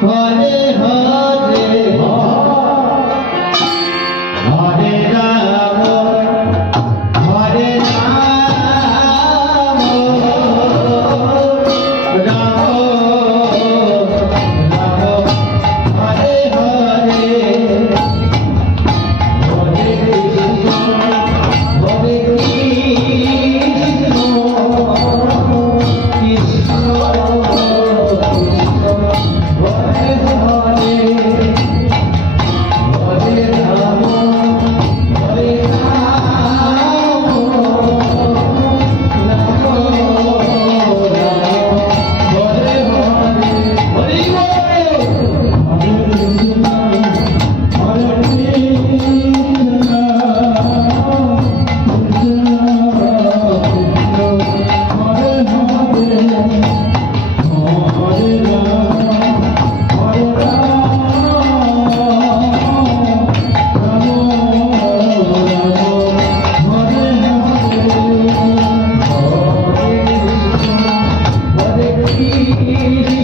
Hare Hare. Thank you.